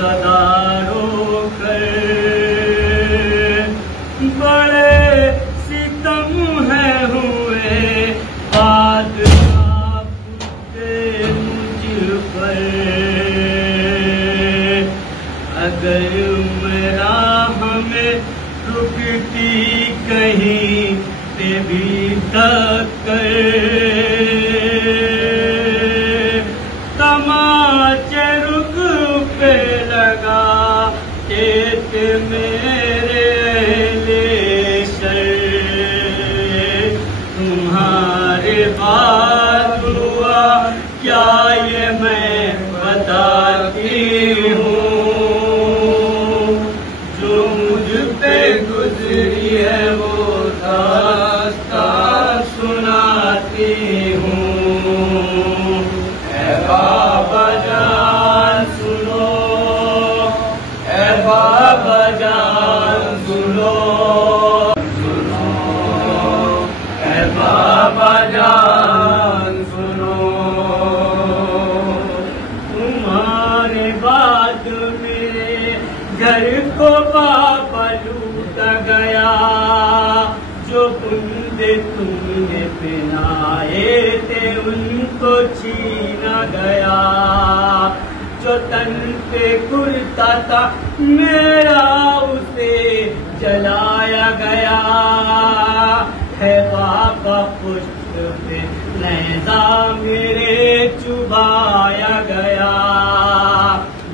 गदारों कर बड़े सितम है हुए बाद आपके मुझ पर। अगर मेरा हमें रुकती कहीं पे भी टक्कर, तमाचे रुक पे लगा के मेरे लेशर। तुम्हारे बाद हुआ क्या ये मैं बताती हूँ, जो मुझ पे गुजरी है वो दास्तां सुनाती हूँ। ऐ बाबा जान सुनो, ऐ बाबा जान सुनो, सुनो ऐ बाबा जान सुनो। तुम्हारे बाद मेरे घर को बाबा लूट गया, जो बूंदे तुमने पहनाए थे उनको छीना गया। जो तन पे कुर्ता था मेरा उसे जलाया गया है। बाबा पुष्प पे नेज़ा मेरे चुभाया गया।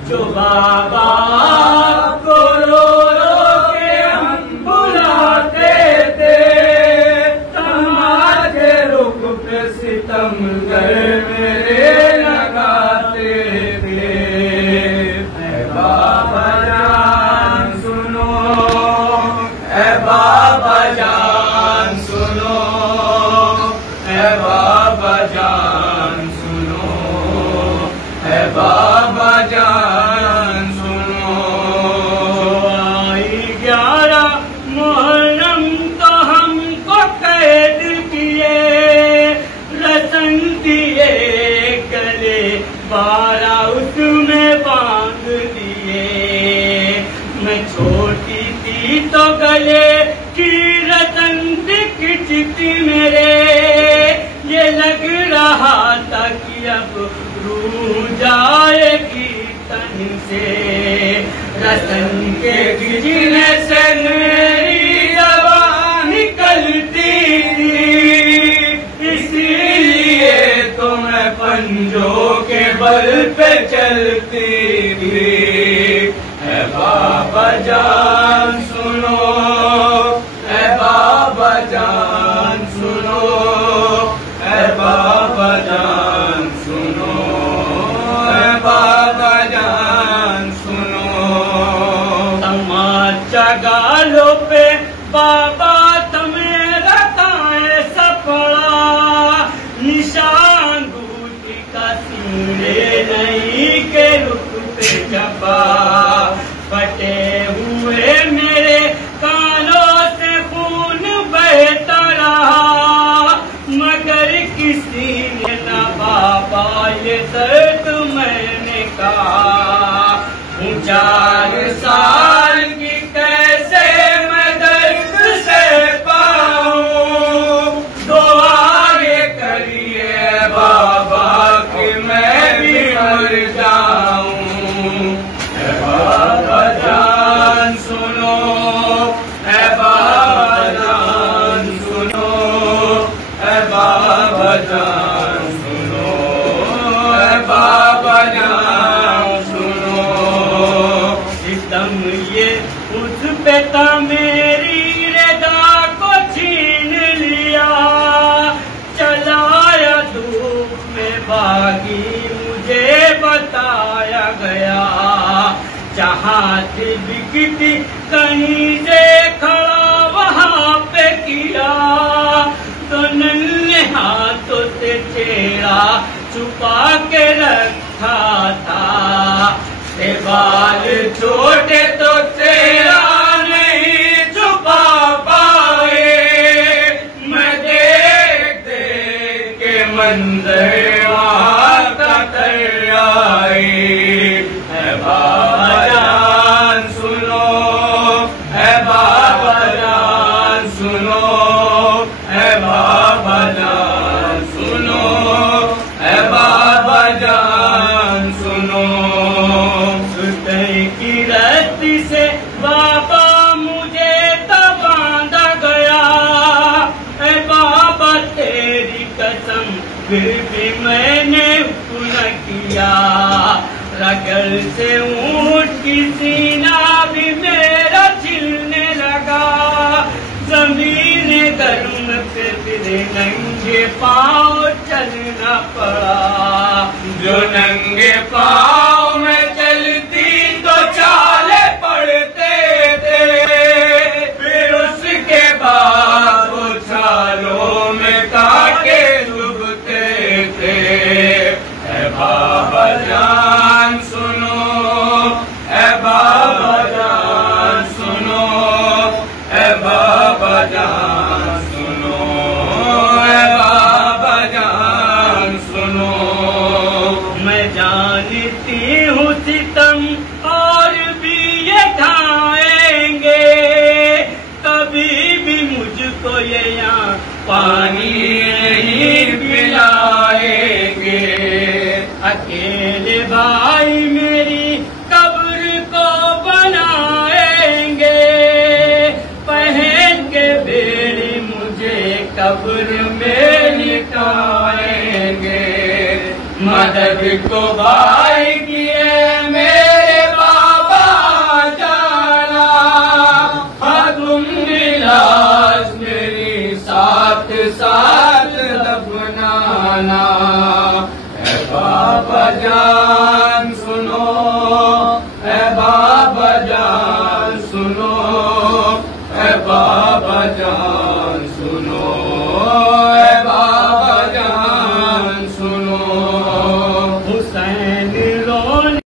जो बाबा को रो रो के हम बुलाते थे, तमाचे रुख पे सितमगर मेरे लगाते थे। ऐ बाबा जान सुनो, ऐ बाबा जान सुनो, ऐ बाबा जान सुनो, ऐ बाबा जान सुनो। आई 11 मुहर्रम तो हमको कैद किए, रतन दिए गले 12 उसमें बांध दिए। मैं छोटी थी तो गले की रतन दिखती मेरे, ये लग रहा था कि अब रूह जाएगी तन से। रतन के गिरने से मेरी दवा निकलती थी, इसीलिए तो मैं पंजों के बल पे चलती थी। ऐ बाबा जान सुनो, ऐ बाबा जान सुनो, ऐ बाबा जान सुनो, ऐ बाबा जान सुनो। तमाचा गालों पे बाबा तुम्हें रताए सपड़ा, निशान बूटी का सीने नहीं के रुख पे छपा। फटे हुए मेरे कानों से खून बहता रहा, मगर किसी ने ना बाबा ये दर्द मैंने कहा। 4 साल की कैसे मैं दर्द से पाऊं, दुआ ये करिए बाबा कि मैं भी मर जाऊं। ऐ बाबा जान सुनो, ऐ बाबा जान सुनो, ऐ बाबा जान सुनो, ऐ बाबा जान सुनो। सितम ये उस पे था मेरी रज़ा को छीन लिया, चलाया धूप में बागी मुझे बताया गया। जहाँ थी बिकती कहीं से खड़ा वहाँ पे किया, तो नन्हे हाथों से छेड़ा छुपा के रखा था। ते बाल छोटे तो तेरा नहीं छुपा पाए, मैं देख देख के मंजर वहाँ का तर आए। है बाबा जबरदस्ती से बाबा मुझे तो बांधा गया। ऐ बाबा तेरी कसम फिर भी मैंने न किया। रगड़ से ऊंट की सीना भी मेरा छिलने लगा। जमीन गर्म पे फिर नंगे पाँव चलना पड़ा। जो नंगे पाँव में चलती तो चाले पड़ते थे। फिर उसके बाद वो छालों में कांटे चुभते थे। ऐ बाबा जान सुनो, ऐ बाबा जान सुनो, ऐ बाबा जान सुनो, ऐ बाबा जान सुनो। मैं जानती हूँ सितम और भी ये खाएंगे। कभी भी मुझको ये यहाँ पानी नहीं पिलाएंगे। अकेले भाई मेरी कब्र को बनाएंगे। पहन के बेड़ी मुझे कब्र में लिटाएंगे। मदद को भाई किए मेरे बाबा जाना। हाँ तुम लाश मेरी साथ साथ दफनाना। ऐ बाबा जान सुनो, ऐ बाबा जान सुनो, ऐ बाबा जान सुनो।